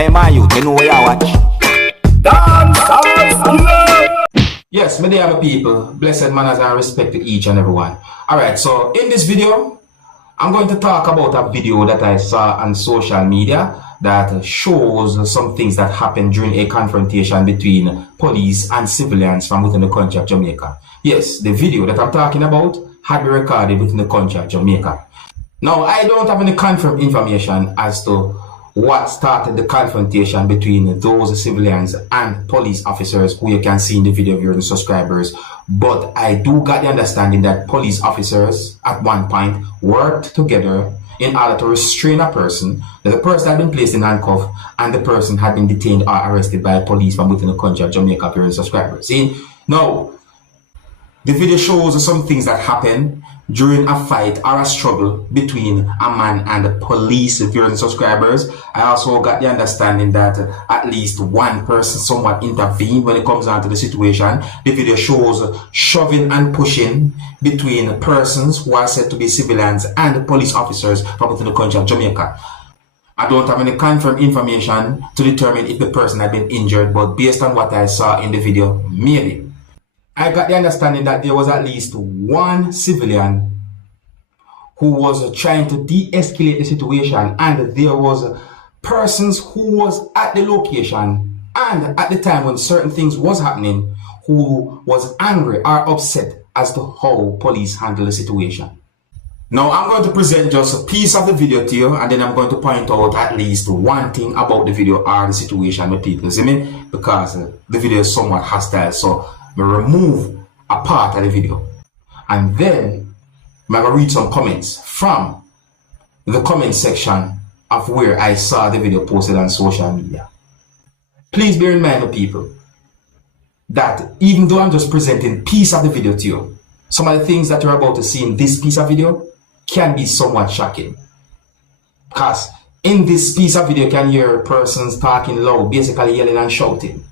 Hey man, you know where you watch. Dancehall skilla. Yes, my dear people, blessed manners and respect to each and everyone. Alright, so in this video, I'm going to talk about a video that I saw on social media that shows some things that happened during a confrontation between police and civilians from within the country of Jamaica. Yes, the video that I'm talking about had been recorded within the country of Jamaica. Now, I don't have any confirmed information as to what started the confrontation between those civilians and police officers who you can see in the video of your subscribers, but I do got the understanding that police officers at one point worked together in order to restrain a person, that the person had been placed in handcuffs and the person had been detained or arrested by police from within the country of Jamaica for your subscribers. See, now the video shows some things that happened during a fight or a struggle between a man and the police viewers and subscribers. I also got the understanding that at least one person somewhat intervened when it comes down to the situation. The video shows shoving and pushing between persons who are said to be civilians and police officers from within the country of Jamaica. I don't have any confirmed information to determine if the person had been injured, but based on what I saw in the video, maybe. I got the understanding that there was at least one civilian who was trying to de-escalate the situation, and there was persons who was at the location and at the time when certain things was happening who was angry or upset as to how police handle the situation. Now I'm going to present just a piece of the video to you, and then I'm going to point out at least one thing about the video or the situation with people, see me? Because the video is somewhat hostile, so I remove a part of the video, and then I'm going to read some comments from the comment section of where I saw the video posted on social media. Please bear in mind, people, that even though I'm just presenting a piece of the video to you, some of the things that you're about to see in this piece of video can be somewhat shocking. Because in this piece of video you can hear persons talking loud, basically yelling and shouting.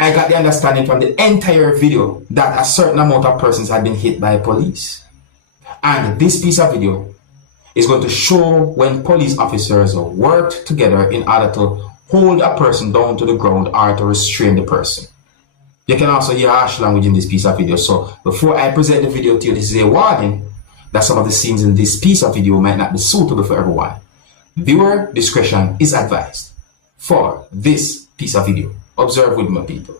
I got the understanding from the entire video that a certain amount of persons had been hit by police. And this piece of video is going to show when police officers worked together in order to hold a person down to the ground or to restrain the person. You can also hear harsh language in this piece of video. So before I present the video to you, this is a warning that some of the scenes in this piece of video might not be suitable for everyone. Viewer discretion is advised for this piece of video. Observe with my people.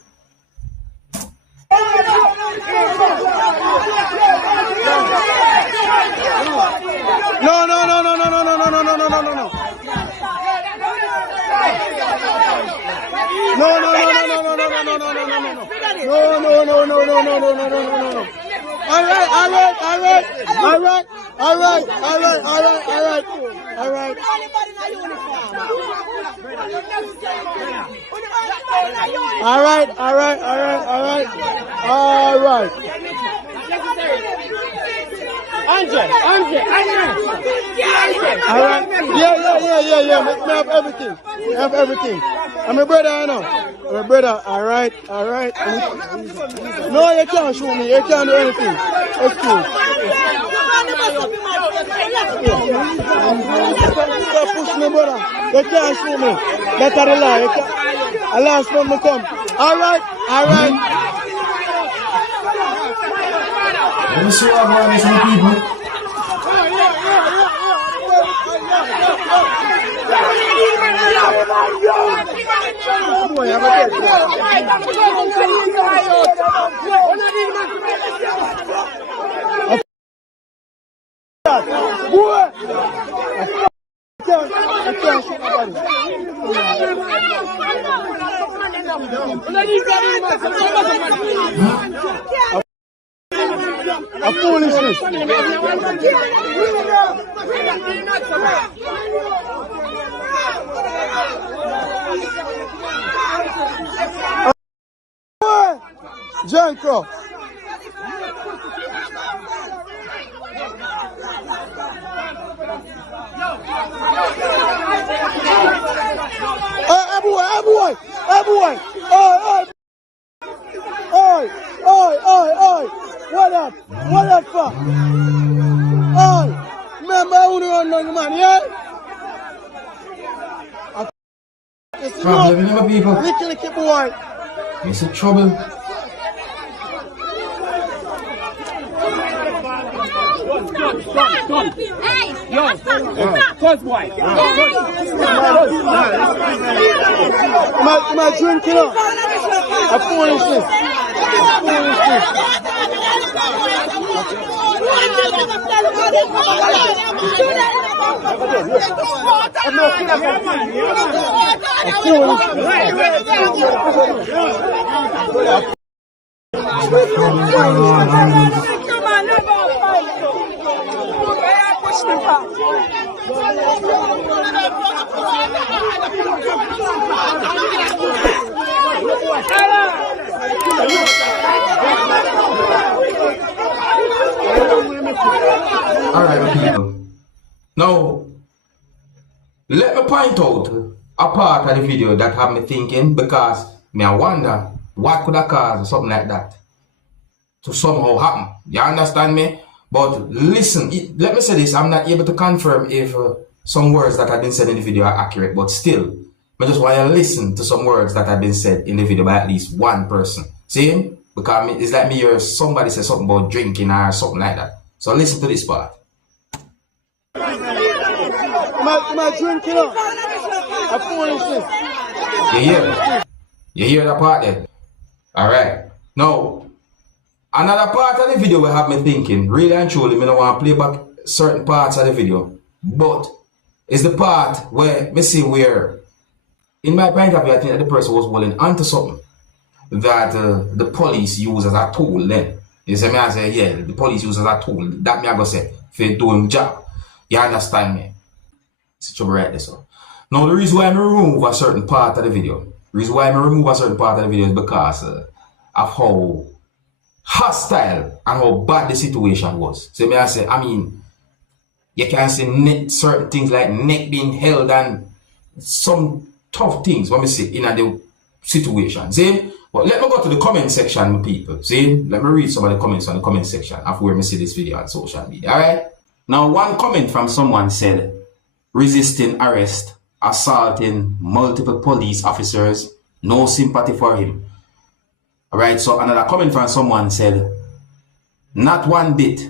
No. All right. Andre. Yeah. Me have everything. I'm a brother, I know. I'm a brother. All right. No, you can't show me. You can't do anything. Excuse. Stop pushing me, brother. You can't show me. That's the lie. A last one me come. All right. Let me see what I'm going to people. A foolishness. John Crow. Hey boy. Oi. What up for? Oi. Remember who the run man, yeah? Problem, you know, people. Little boy. It's a trouble. Hey! Yo, cuz boy. Am I drinking up? A foolishness. Alright, people. Now, let me point out a part of the video that have me thinking, because me I wonder what could have caused something like that to somehow happen. You understand me? But listen, let me say this, I'm not able to confirm if some words that have been said in the video are accurate, but still, I just want to listen to some words that have been said in the video by at least one person. See? Because it's like me hear somebody say something about drinking or something like that. So listen to this part. Am I drinking up? A foolishness. You hear? You hear that part there? Alright. Now, another part of the video will have me thinking, really and truly, I don't want to play back certain parts of the video, but it's the part where me see where, in my point of view, I think that the person was holding onto something that the police use as a tool then. You see me, I say, yeah, the police use as a tool. That me I go say, for doing job. You understand me? It's trouble right there, so. Now, the reason why I remove a certain part of the video, is because of how hostile and how bad the situation was. So me I say, I mean, you can see certain things like neck being held and some tough things when we see in the situation. See? But let me go to the comment section, people. See? Let me read some of the comments on the comment section of where we see this video on social media. Alright? Now, one comment from someone said, resisting arrest, assaulting multiple police officers, no sympathy for him. Alright, so another comment from someone said, not one bit.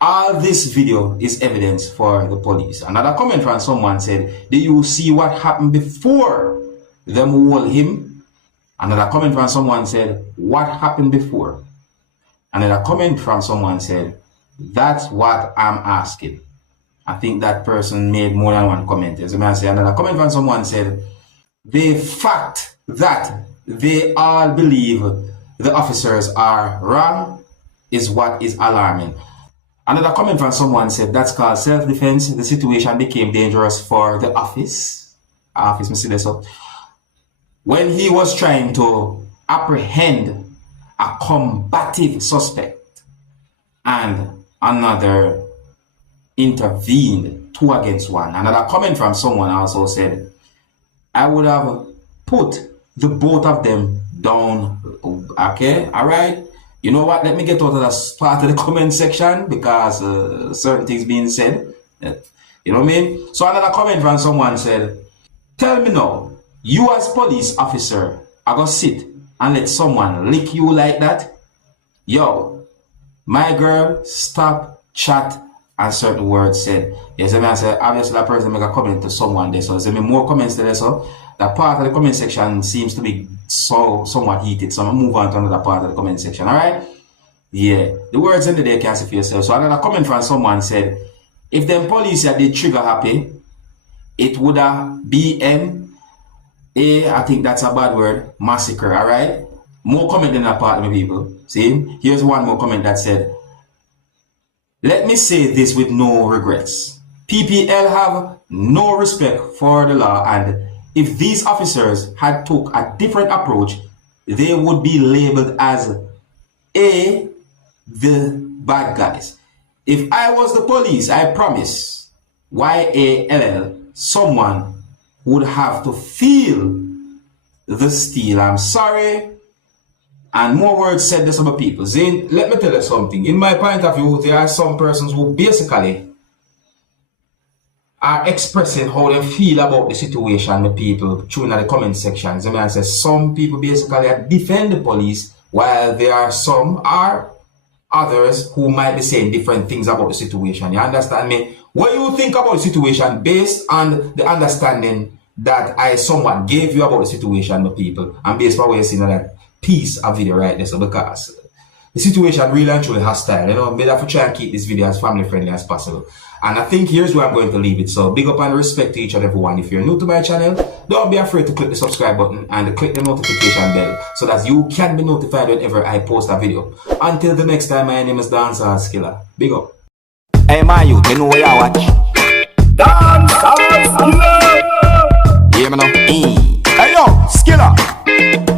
All this video is evidence for the police. Another comment from someone said, do you see what happened before them hold him? Another comment from someone said, what happened before? Another comment from someone said, that's what I'm asking. I think that person made more than one comment. As I say, another comment from someone said, the fact that they all believe the officers are wrong is what is alarming. Another comment from someone said, that's called self-defense. The situation became dangerous for the office. When he was trying to apprehend a combative suspect and another intervened 2 against 1. Another comment from someone also said, I would have put the both of them down. Okay, all right. You know what? Let me get out of that part of the comment section because certain things being said. You know what I mean? So another comment from someone said, tell me now, you as police officer, I go sit and let someone lick you like that? Yo, my girl, stop, chat, and certain words said. Yes, I said, obviously that person make a comment to someone there. So there's more comments there. So that part of the comment section seems to be somewhat heated. So I'm gonna move on to another part of the comment section. Alright? Yeah. The words in the day can't see for yourself. So another comment from someone said, if them police had the trigger happy, it would have been I think that's a bad word, massacre. Alright? More comment than that part of the people. See? Here's one more comment that said, let me say this with no regrets. PPL have no respect for the law, and if these officers had took a different approach, they would be labeled as the bad guys. If I was the police, I promise, YALL, someone would have to feel the steel. I'm sorry. And more words said to some people. Zane, let me tell you something. In my point of view, there are some persons who basically are expressing how they feel about the situation with people through in the comment sections. I mean, I say some people basically defend the police, while there are some or others who might be saying different things about the situation. You understand me? What you think about the situation based on the understanding that I somewhat gave you about the situation with people, and based on what you're seeing that piece of video right there. So because the situation really and truly hostile, you know, made have to try and keep this video as family friendly as possible. And I think here's where I'm going to leave it. So big up and respect to each and everyone. If you're new to my channel, don't be afraid to click the subscribe button and click the notification bell so that you can be notified whenever I post a video. Until the next time, my name is Dancehall Skilla. Big up. Hey man, you know where I watch. Dancehall skilla. Hear me now? Hey yo, skilla.